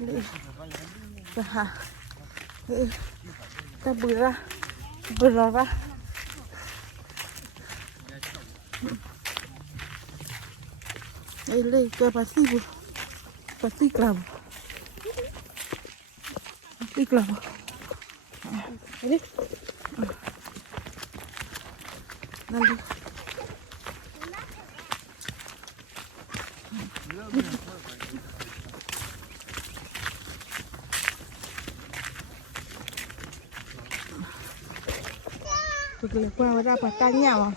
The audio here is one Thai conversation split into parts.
Dah. Kita berah. Ele ke pasti kelam. Ini. Nanti. Pergi lepas ada bertanya mah.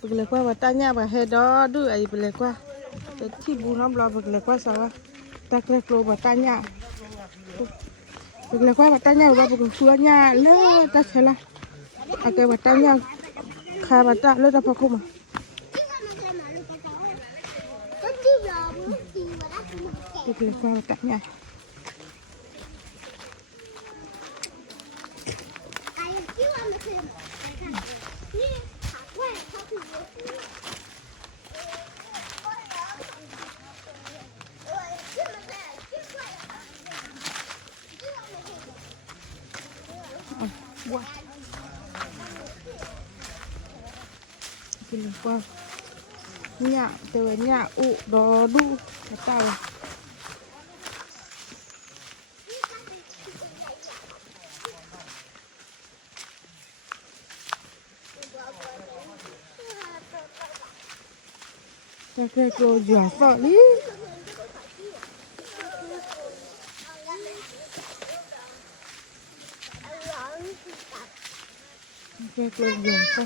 Pergi lepas bertanya bah hedo du ai pergi lepas. Ci bu nam lo pergi lepas sawa. Tak leklo bertanya. Pergi lepas bertanya udah pergi suanya le tak salah. Akai bertanya kha bata le dapat kuma. Pergi lepas bertanya. Buat. Kini qua nyak từ nyak đò đu là tao ta cái cô giả sợ đi cái cô giả sợ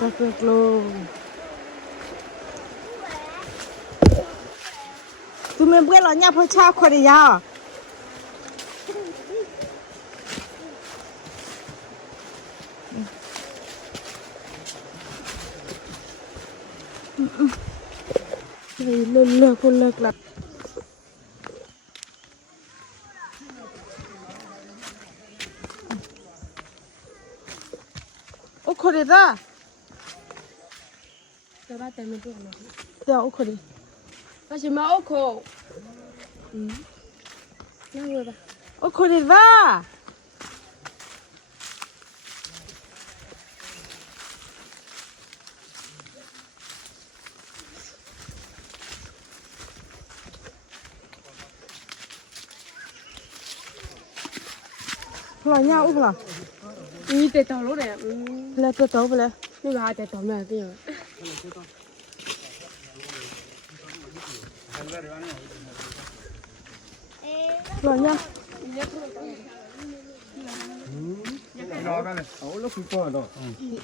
ta phê lô tụi mình biết là nhà phải cha khỏi đi à lơ con lơ là ô khỏi đi ra Tao bắt tay mình tuột nó. giờ ô khỏi đi Tao chỉ mà ô khổ. Nào rồi bà. ô khỏi đi ra là nhau út là Tê tao lúc này. là tôi tao về Nhưng mà tê tao là cái gì? là nhau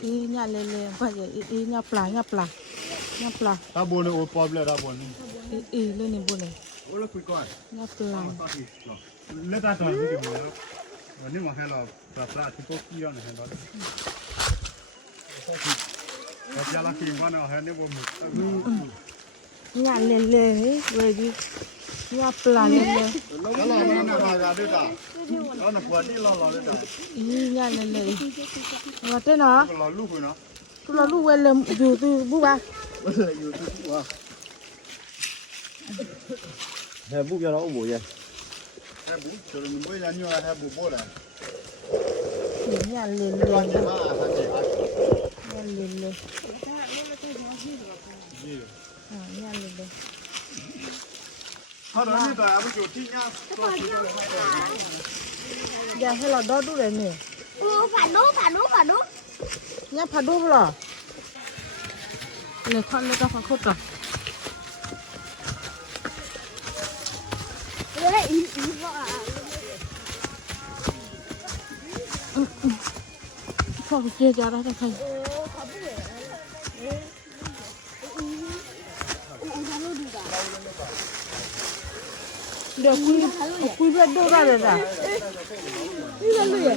ý nhà lên vậy ý nhà pla Ta buồn rồi, problem ta buồn. ý lên này buồn này Ô lúc cuối con. nhà pla Lên ta toàn cái gì mà. Nhưng mà hay là ta thì có kia này hay đó. Và giờ là khi mà nó hay nếu mà nhà lên ấy về đi nhà pla lên nó là ra đi ta. Nó là quạt đi lo đi ta. ý nhà lên mà thế nó Lo lúc rồi nó. tôi là lúc quên làm dù tôi bố ba Bây giờอยู่ตัวแฮบุกยาเราบ่ยังแฮบุกจนบ่ยังอยู่แฮบุกบ่ล่ะ nhà lên ร้อนจะมาหาเจ้า nhà lên nhà lên เฮาดนี่ตาบ่อยู่ที่ยาตัวที่บ่ให้ได้ giờ hay là đó đu này nè Phản đốt. nhà phá đu rồi lấy con lấy cái phá khốt rồi cho cái kia ra đó thầy được quy biết đâu ra rồi à đi ra lười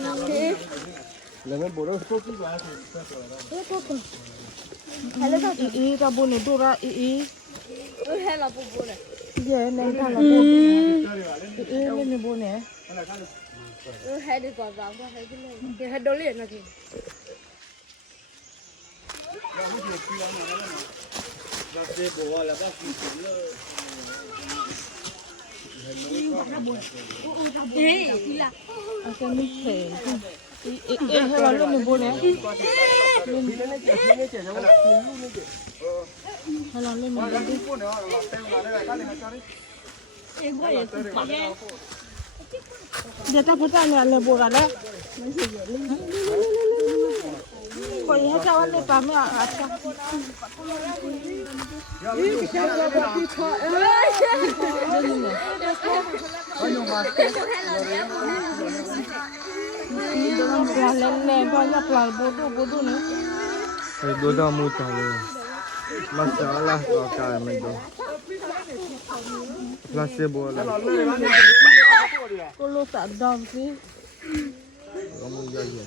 แล้วมันบ่ได้โคตรว่า อีตาบุญนี่ดูระอี ให้เราปุ๊บเลย เย่ในทางละบุญอีเล่นในบุญเนี่ย ให้ดีกว่าเราก็ให้ที่เลยให้โดนเรียนนะที อาจจะมีเขยให้เราเล่นในบุญเนี่ยให้เราเล่นในบุญเดี๋ยวจะพูดอะไรในบุญอะไรคนให้เจ้าวันนี้ตามไม่อาจจะปลาเล่นเล่นปลาปลาบูดูเนี่ย Dua dah mudah ni. Masalah kau kan macam. Lasih bola. ก็รู้จักดอมสิ Kamu jaga.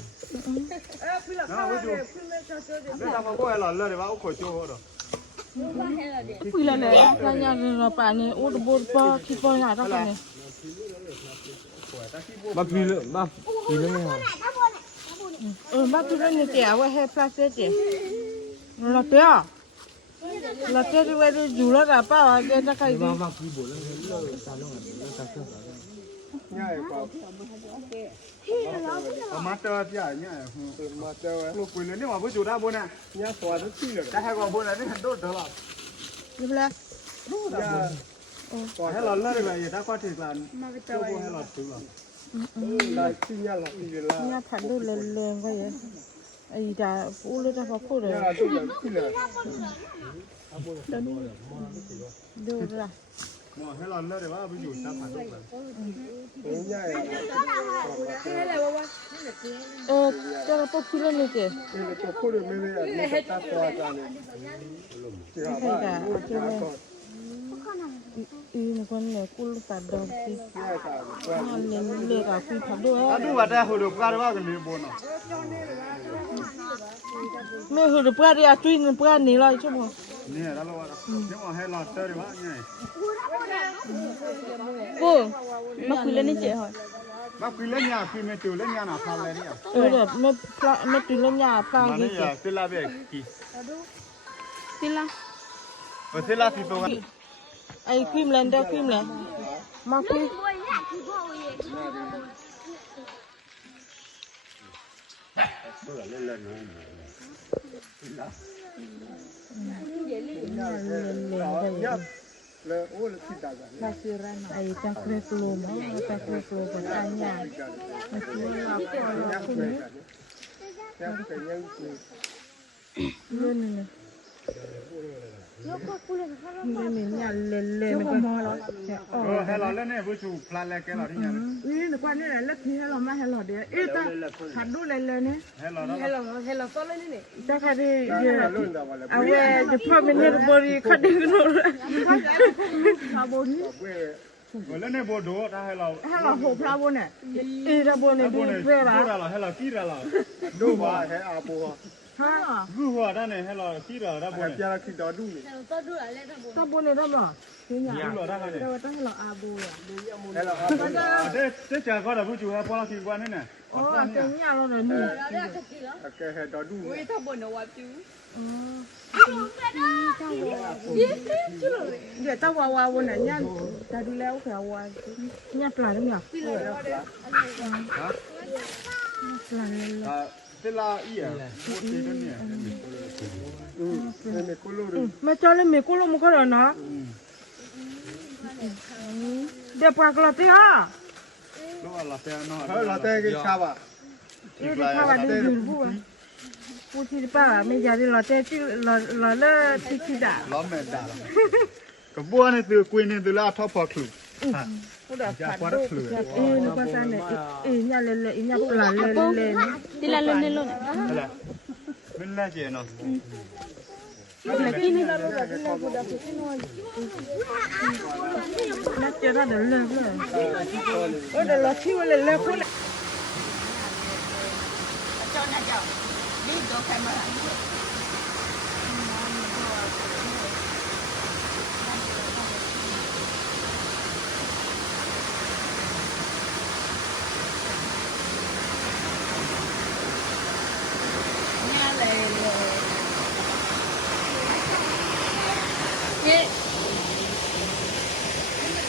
คุยแล้วเนี่ยรายงานเราป่านนี้อุดบุญปอคิดปอหนาเท่ากันเนี่ย Pilih ni ha. บ้านพี่เล่นเนี่ยเจ๋อว่าให้พลาสติกเจ๋อเราเจ๋อเราเจ๋อที่ว่าอยู่แล้วแต่ป้าว่าเจ๋อจะใครดี Bapa pergi bola ni. Salong ada. Tak. ง่ายกว่าเอามาเตอร์ใหญ่ง่ายมาเตอร์ลูกปืนนี่ว่าผู้จุดได้บนน่ะเนี่ยสวนที่เหลือแต่ให้กว่าบนน่ะนี่หันโดดเถอะล่ะ นี่เป็นไร ก่อนให้เราเลิกเลยอย่าได้ก็ถึงร้านตัวให้เราถึงหรอกได้ที่เนี่ยหรอกที่เวลา เนี่ยผัดดูเล่นๆก็ยังไอ้จ่าพูดเลยจะพอพูดเลย เนี่ยตัวอย่างที่เหลือ ดูละ หมอให้เราเลิกเลยว่าไปอยู่ตามผันเลยง่าย จะเราพูดพี่เล่นเนี่ยเจ๋อ นี่ตัวพูดไม่ได้ไม่ตัดตัวอาจารย์เนี่ยที่ว่า อีนี่คนเนี่ยกูรู้จักดอมสิ ง่ายกว่า เล่นเล่นกับพี่ผัดดู ดูว่าได้หุ่นปลาว่ากันเลยบนอ่ะ ไม่คือเพื่อนที่อาจุยนี่เพื่อนนี่เลยชั่วโมง เนี่ยแล้วว่าเนี่ยว่าให้เราเตอร์ว่าง่าย กูมาคุยเล่นนี่เจ๋อเหรอ มาคุยเล่นยาคุยไม่ตื่นเล่นยาหนาพาเลยเนี่ย เดี๋ยวไม่ตื่นเล่นยาปลา มัน กี่ นี่ เจ๋อ เซลาเบกกี่ ติละ เซลาที่ตัว ไอ้ครีมแลนเดอร์ครีมแลนมาคุย เลยโอ้เลยที่ตากัน ไอ้จักรเกลูมจักรเกลูมตายเนี่ยมาคุยเราคุย ยังเป็นยังคือ เรื่องนี้ไม่มีเนี่ยเล่นเล่นไม่ก็มอแล้ว ให้เราเล่นเนี่ยผู้ชูพลาแลกแกเราที่ยัง นี่นึกว่านี่แหละเล็กที่ให้เราไม่ให้เราเดี๋ยวเอ๊ะแต่ขัดดูเล่นเล่นเนี่ย ให้เรา ให้เราต้นเลยนี่ แต่ขัดที่เยอะ รุ่นดาวเลย เอาไว้จะพ่อเป็นเนี่ยบริขัดดึงนู่นพาบน เล่นในโบโดถ้าให้เรา ให้เราโหพาบนเนี่ยเอ๊ะพาบนเนี่ยดูเพื่ออะไร ให้เราที่เราดูว่าให้อาบัว ฮะ ดูว่าด้านไหนให้เราที่เราได้บัวเนี่ยจะคิดดอดูนี่ ต้นดูอะไรได้ทั้งหมด ตาบนเนี่ยได้หรอคืออย่าง ดูเราได้ไหม เราต้องให้เราอาบูอ่ะ ให้เราเจ๊จ๋าก็ได้ผู้ชูให้พอเราคิดว่านี่น่ะ อ๋อแต่เนี่ยเราเนี่ยนี่ เราได้สักกี่แล้ว แกให้ดอดู อุ้ยถ้าบนเอาไว้ปิ้ว อ๋อเดี๋ยวตาวาวาวเนี่ยเนี่ยจะดูแล้วแถววาเนี่ยปลาเนี่ย ที่เราได้ ปลาเนี่ย เซลาอีอ่ะโบตีนั่นเนี่ยเนี่ยกุลูดู ไม่จอเลยมีกุลมุกแล้วเนาะเดี๋ยวปลากระเทีย แล้วเราแต่นอนเราแต่กินข้าวอ่ะ นี่ที่ข้าวดูดูผู้ที่ป้าไม่อยากที่เราแต่ที่เราเลิกที่ด่า ล้อมแม่ด่ากับบัวเนี่ยตัวกุยเนี่ยตัวลาท็อปพอคลู ผู้ด่าขาดดูนึกว่าซะเนี่ยเนี่ยเล่นเนี่ยปลาเล่นที่ละเล่นเล่น อะไรเป็นแรกเจเนาะ Lakini nak cerita dah le. Oh dah laki wala le pun. Acau nak jauh. Ni do kamera.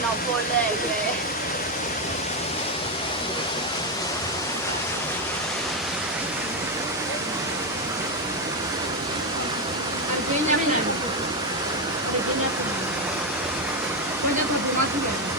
nó vô lệ ghê anh chơi nhá này anh chơi nhá con cho thật quá chứ